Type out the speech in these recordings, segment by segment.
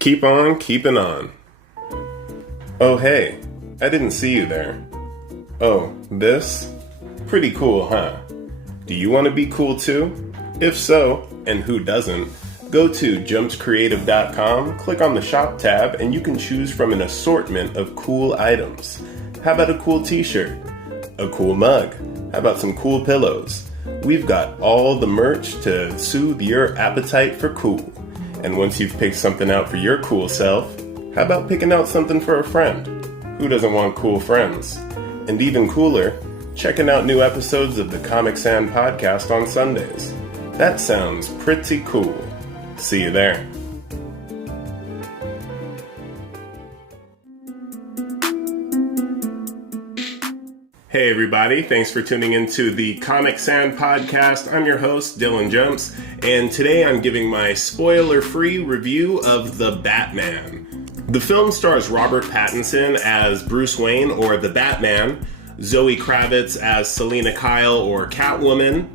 Keep on keeping on. Oh hey, I didn't see you there. Oh, this? Pretty cool, huh? Do you want to be cool too? If so, and who doesn't, go to jumpscreative.com, click on the shop tab, and you can choose from an assortment of cool items. How about a cool t-shirt? A cool mug? How about some cool pillows? We've got all the merch to soothe your appetite for cool. And once you've picked something out for your cool self, how about picking out something for a friend? Who doesn't want cool friends? And even cooler, checking out new episodes of the Comic Sans podcast on Sundays. That sounds pretty cool. See you there. Hey everybody, thanks for tuning into the Comic Sans podcast. I'm your host, Dylan Jumps, and today I'm giving my spoiler-free review of The Batman. The film stars Robert Pattinson as Bruce Wayne, or the Batman, Zoe Kravitz as Selina Kyle, or Catwoman,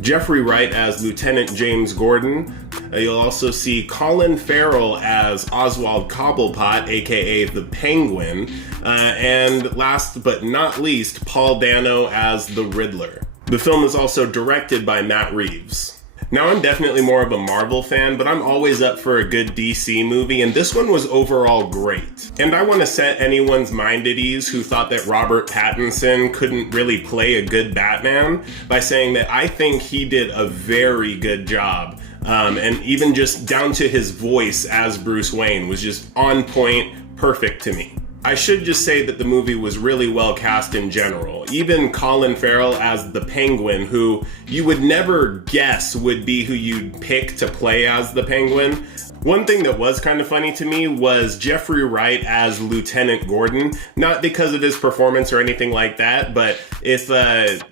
Jeffrey Wright as Lieutenant James Gordon. You'll also see Colin Farrell as Oswald Cobblepot, aka the Penguin, and last but not least, Paul Dano as the Riddler. The film is also directed by Matt Reeves. Now, I'm definitely more of a Marvel fan, but I'm always up for a good DC movie, and this one was overall great. And I want to set anyone's mind at ease who thought that Robert Pattinson couldn't really play a good Batman by saying that I think he did a very good job. And even just down to his voice as Bruce Wayne was just on point, perfect to me. I should just say that the movie was really well cast in general. Even Colin Farrell as the Penguin, who you would never guess would be who you'd pick to play as the Penguin. One thing that was kind of funny to me was Jeffrey Wright as Lieutenant Gordon. Not because of his performance or anything like that, but if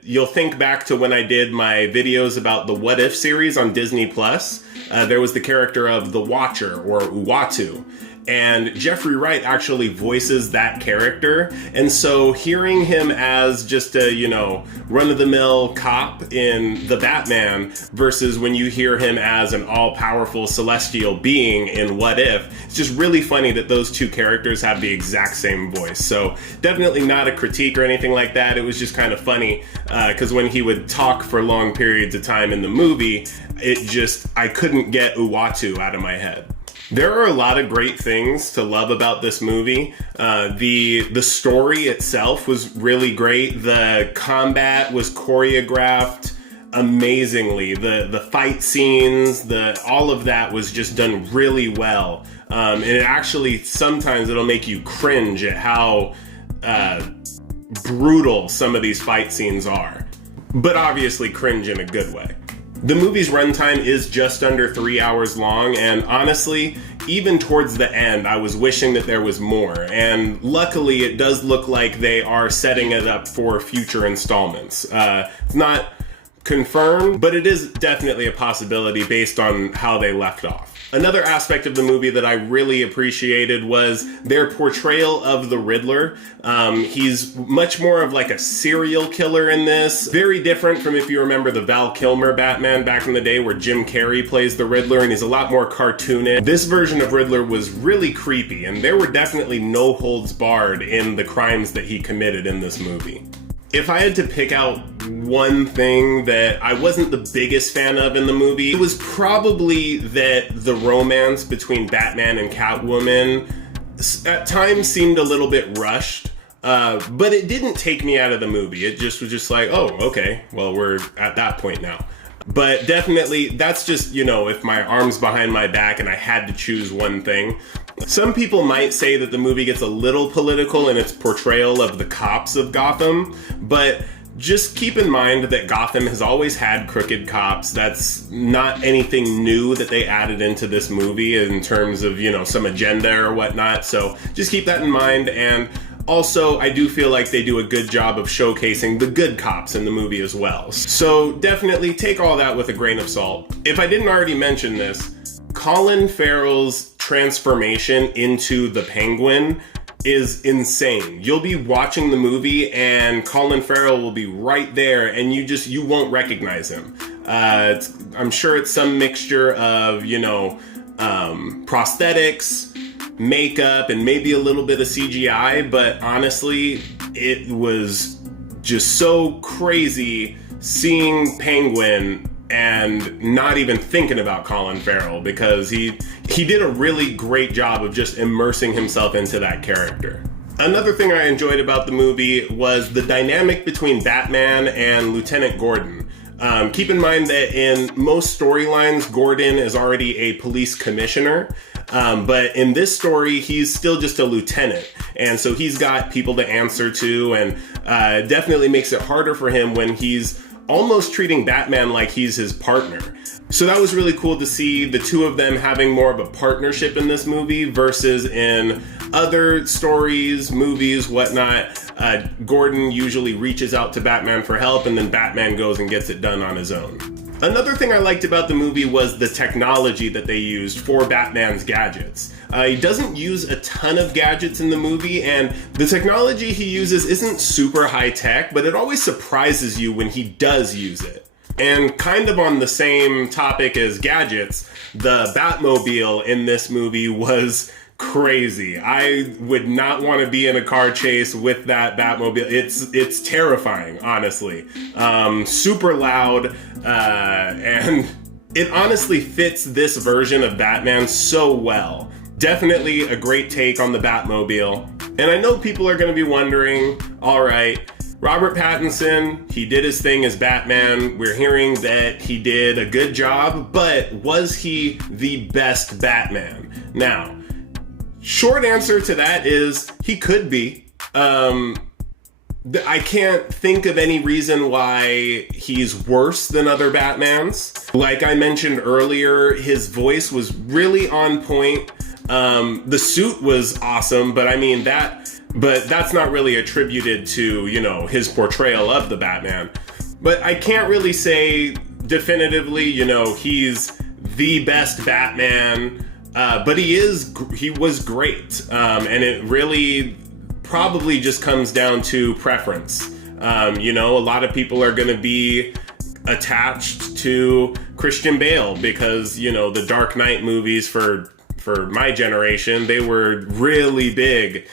you'll think back to when I did my videos about the What If series on Disney+, there was the character of the Watcher, or Uatu. And Jeffrey Wright actually voices that character. And so hearing him as just a, run-of-the-mill cop in The Batman versus when you hear him as an all-powerful celestial being in What If, it's just really funny that those two characters have the exact same voice. So definitely not a critique or anything like that. It was just kind of funny because when he would talk for long periods of time in the movie, I couldn't get Uatu out of my head. There are a lot of great things to love about this movie. The story itself was really great. The combat was choreographed amazingly. The fight scenes, all of that was just done really well. And it actually, sometimes it'll make you cringe at how brutal some of these fight scenes are. But obviously cringe in a good way. The movie's runtime is just under 3 hours long, and honestly, even towards the end, I was wishing that there was more. And luckily, it does look like they are setting it up for future installments. It's not confirmed, but it is definitely a possibility based on how they left off. Another aspect of the movie that I really appreciated was their portrayal of the Riddler. He's much more of like a serial killer in this. Very different from if you remember the Val Kilmer Batman back in the day where Jim Carrey plays the Riddler, and he's a lot more cartoonish. This version of Riddler was really creepy, and there were definitely no holds barred in the crimes that he committed in this movie. If I had to pick out one thing that I wasn't the biggest fan of in the movie, it was probably that the romance between Batman and Catwoman at times seemed a little bit rushed, but it didn't take me out of the movie. It just was just like, oh, okay, well, we're at that point now. But definitely, that's just, if my arm's behind my back and I had to choose one thing. Some people might say that the movie gets a little political in its portrayal of the cops of Gotham, but just keep in mind that Gotham has always had crooked cops. That's not anything new that they added into this movie in terms of, some agenda or whatnot. So just keep that in mind. And also, I do feel like they do a good job of showcasing the good cops in the movie as well. So definitely take all that with a grain of salt. If I didn't already mention this, Colin Farrell's transformation into the Penguin is insane. You'll be watching the movie and Colin Farrell will be right there and you won't recognize him. I'm sure it's some mixture of, prosthetics, makeup, and maybe a little bit of CGI, but honestly, it was just so crazy seeing Penguin and not even thinking about Colin Farrell, because he did a really great job of just immersing himself into that character. Another thing I enjoyed about the movie was the dynamic between Batman and Lieutenant Gordon. Keep in mind that in most storylines, Gordon is already a police commissioner, but in this story, he's still just a lieutenant. And so he's got people to answer to, and definitely makes it harder for him when he's almost treating Batman like he's his partner. So that was really cool to see the two of them having more of a partnership in this movie versus in other stories, movies, whatnot. Gordon usually reaches out to Batman for help, and then Batman goes and gets it done on his own. Another thing I liked about the movie was the technology that they used for Batman's gadgets. He doesn't use a ton of gadgets in the movie, and the technology he uses isn't super high tech, but it always surprises you when he does use it. And kind of on the same topic as gadgets, the Batmobile in this movie was crazy. I would not want to be in a car chase with that Batmobile. It's terrifying, honestly. Super loud, and it honestly fits this version of Batman so well. Definitely a great take on the Batmobile. And I know people are going to be wondering, all right, Robert Pattinson, he did his thing as Batman. We're hearing that he did a good job, but was he the best Batman? Now, short answer to that is he could be. I can't think of any reason why he's worse than other Batmans. Like I mentioned earlier, his voice was really on point. The suit was awesome, but I mean that's not really attributed to, his portrayal of the Batman. But I can't really say definitively, he's the best Batman. But he was great. And it really probably just comes down to preference. A lot of people are going to be attached to Christian Bale because, the Dark Knight movies for my generation, they were really big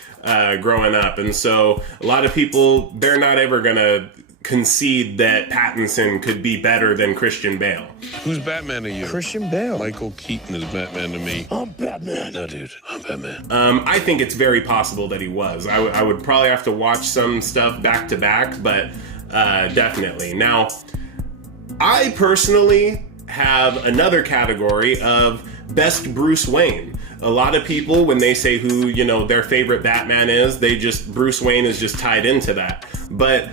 growing up. And so a lot of people, they're not ever going to concede that Pattinson could be better than Christian Bale. Who's Batman to you? Christian Bale. Michael Keaton is Batman to me. I'm Batman. No, dude, I'm Batman. I think it's very possible that he was. I would probably have to watch some stuff back to back, but definitely. Now, I personally have another category of best Bruce Wayne. A lot of people, when they say who, their favorite Batman is, Bruce Wayne is just tied into that. But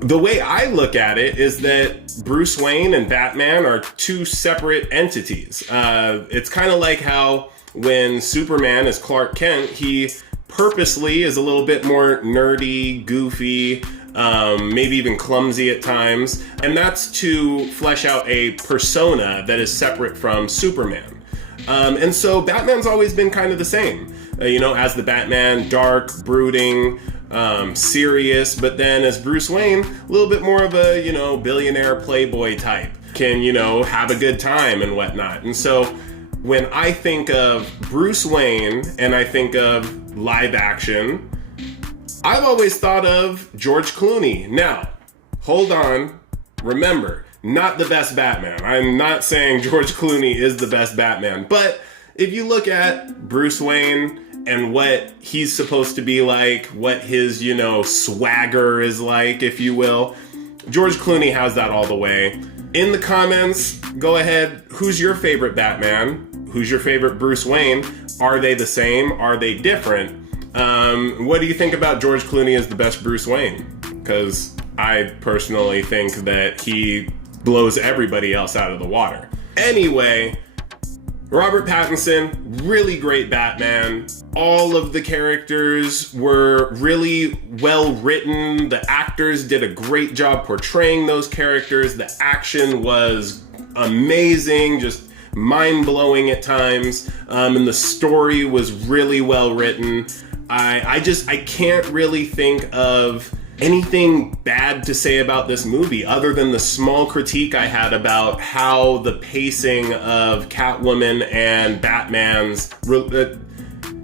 the way I look at it is that Bruce Wayne and Batman are two separate entities. It's kind of like how when Superman is Clark Kent, he purposely is a little bit more nerdy, goofy, maybe even clumsy at times. And that's to flesh out a persona that is separate from Superman. And so Batman's always been kind of the same, as the Batman, dark, brooding, serious, but then as Bruce Wayne, a little bit more of a, billionaire playboy type, can, have a good time and whatnot. And so when I think of Bruce Wayne and I think of live action, I've always thought of George Clooney. Now, hold on, remember, not the best Batman. I'm not saying George Clooney is the best Batman, but if you look at Bruce Wayne and what he's supposed to be like, what his, swagger is like, if you will, George Clooney has that all the way. In the comments, go ahead. Who's your favorite Batman? Who's your favorite Bruce Wayne? Are they the same? Are they different? What do you think about George Clooney as the best Bruce Wayne? Because I personally think that he blows everybody else out of the water. Anyway, Robert Pattinson, really great Batman. All of the characters were really well written. The actors did a great job portraying those characters. The action was amazing, just mind-blowing at times. And the story was really well written. I can't really think of anything bad to say about this movie other than the small critique I had about how the pacing of Catwoman and Batman's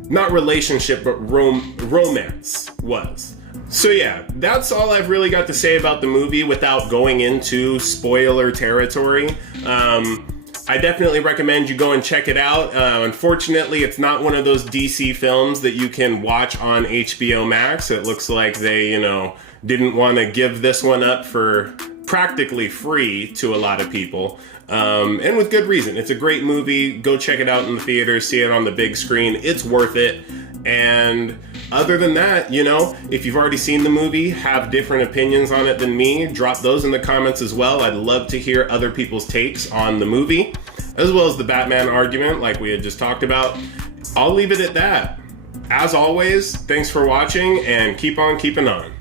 not relationship but romance was. So yeah, that's all I've really got to say about the movie without going into spoiler territory. I definitely recommend you go and check it out. Unfortunately, it's not one of those DC films that you can watch on HBO Max. It looks like they, didn't want to give this one up for practically free to a lot of people. And with good reason. It's a great movie. Go check it out in the theater, see it on the big screen. It's worth it. And other than that, if you've already seen the movie, have different opinions on it than me, drop those in the comments as well. I'd love to hear other people's takes on the movie, as well as the Batman argument like we had just talked about. I'll leave it at that. As always, thanks for watching and keep on keeping on.